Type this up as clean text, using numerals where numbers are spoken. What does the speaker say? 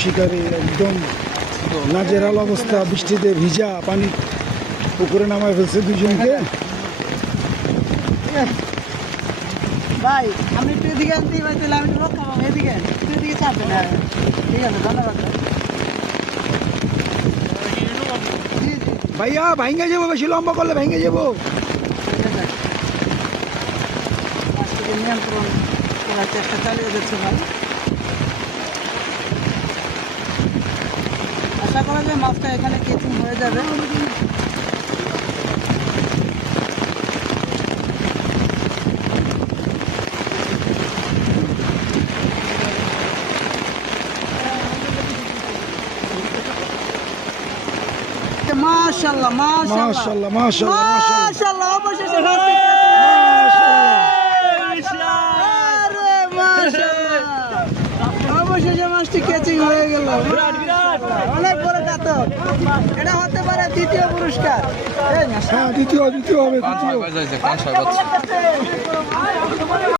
শিকারে একদম নাজেহাল অবস্থা, বৃষ্টিতে ভিজা, পানি পুকুরে নামায় ফেলছে দুজনকে। ভাই আমি একটু এদিকে আনতে ভাই, তাহলে আমি একটু রক্ষা পাবো। এদিকে একটু এদিকে চাপবেন। হ্যাঁ ঠিক আছে, ধন্যবাদ ভাই। জি জি ভাইয়া ভাঙ্গে যাবো, বেশি লম্বা করলে ভেঙে যাবো। ঠিক আছে, মাছটিকে নিয়ন্ত্রণ করার চেষ্টা চালিয়ে যাচ্ছে ভাই। আশা করা যায় মাছটা এখানে কেচিং হয়ে যাবে। মাশাআল্লাহ মাশাআল্লাহ মাশাআল্লাহ মাশাআল্লাহ মাশাআল্লাহ, অবশেষে আরে মাশাআল্লাহ, অবশেষে মাছটি ক্যাচিং হয়ে গেল। অনেক বড় কাতল, এটা হতে পারে দ্বিতীয় পুরস্কার। হ্যাঁ, দ্বিতীয় হবে, দ্বিতীয়।